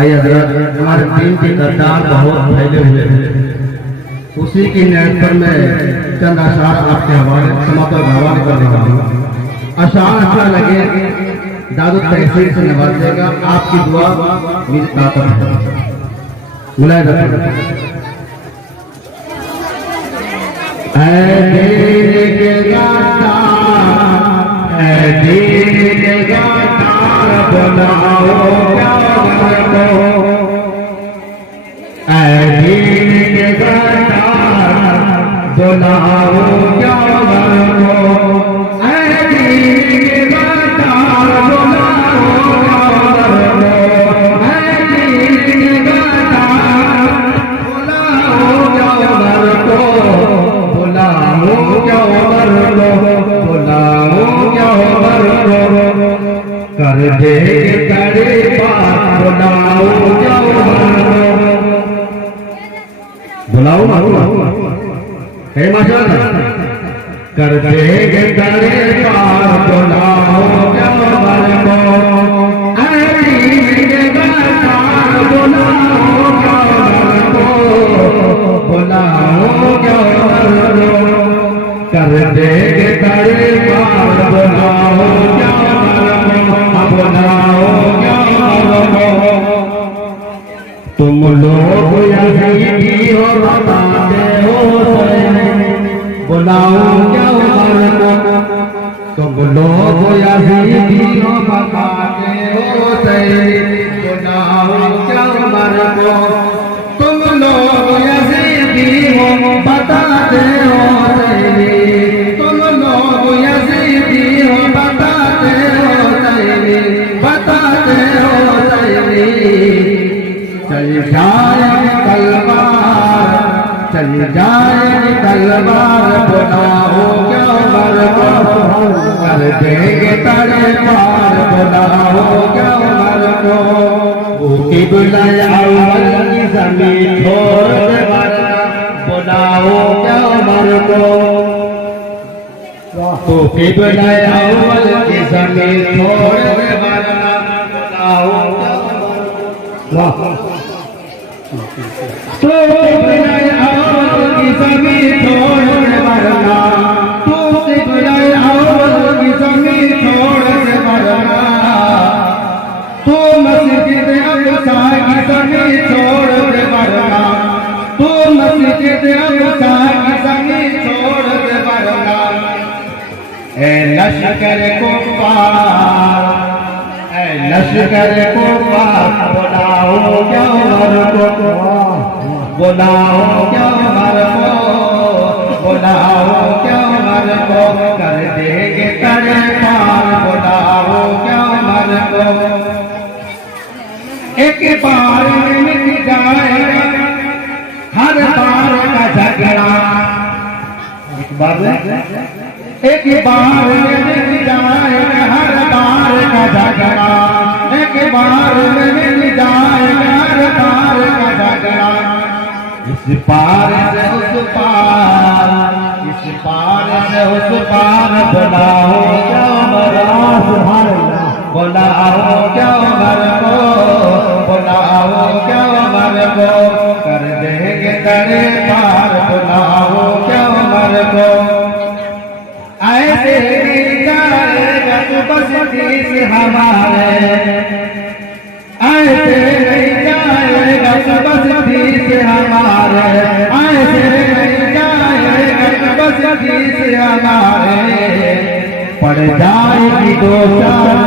भाई हजरत हमारे दीन के गद्दार बहुत फैले हुए हैं, उसी की नेट पर मैं चंद अशार आपके हवाले समाप्त हवाले कर रहा हूँ। अशार अच्छा लगे दादू तहसील से नवाजेगा, आपकी दुआ मेरी ताकत है। बुलाए रखें बोलाओ क्या कर दे करे पार बुलाओ है माशाअल्लाह कर दे करे पार बुलाओ क्या मर को बुलाओ क्या कर दे करे पार बुलाओ तुम लोग यही हो बताते हो बुलाओ क्या तुम लोग यही हो बताते हो बुलाओ क्या तुम लोग यही हो बताते हो तुम लोग यही हो बताते हो चल जाए तलवार चल जाए तलवार बुलाओ क्या मर को कर देंगे तारे पार बुलाओ क्या मर को भूखी बुलाए अव्वल की जमीन छोड़ दे बुलाओ क्या मर को भूखी बुलाए अव्वल की जमीन छोड़ दे बुलाओ तो बुलाए अव्वल की जमीन छोड़ दे वरना तू बुलाए अव्वल की जमीन छोड़ दे वरना तू मस्जिद अक़सा की जमीन छोड़ दे वरना तू मस्जिद अक़सा की जमीन छोड़ दे वरना ए लश्कर को पार लश्कर को पार बुलाओ क्या मर को बुलाओ क्या मर को बुलाओ क्या मर को कर देंगे करे पार बुलाओ क्या मर को एक बार में मिट जाएगा हर बार का झगड़ा एक बार में मिट जाएगा हर बार का झगड़ा एक बार में मिट जाएगा हर बार का झगड़ा इस पार से उस पार इस पार से उस पार बुलाओ क्या मर बुलाओ क्या मर को बुलाओ क्या मर को कर देंगे करे पार बुलाओ क्या मर को ऐसे जाएगा तू बस्ती से हमारे ऐसे नहीं जाएगा तू बस्ती से हमारे ऐसे नहीं जाएगा तू बस्ती से हमारे पड़ जाएगी दो चार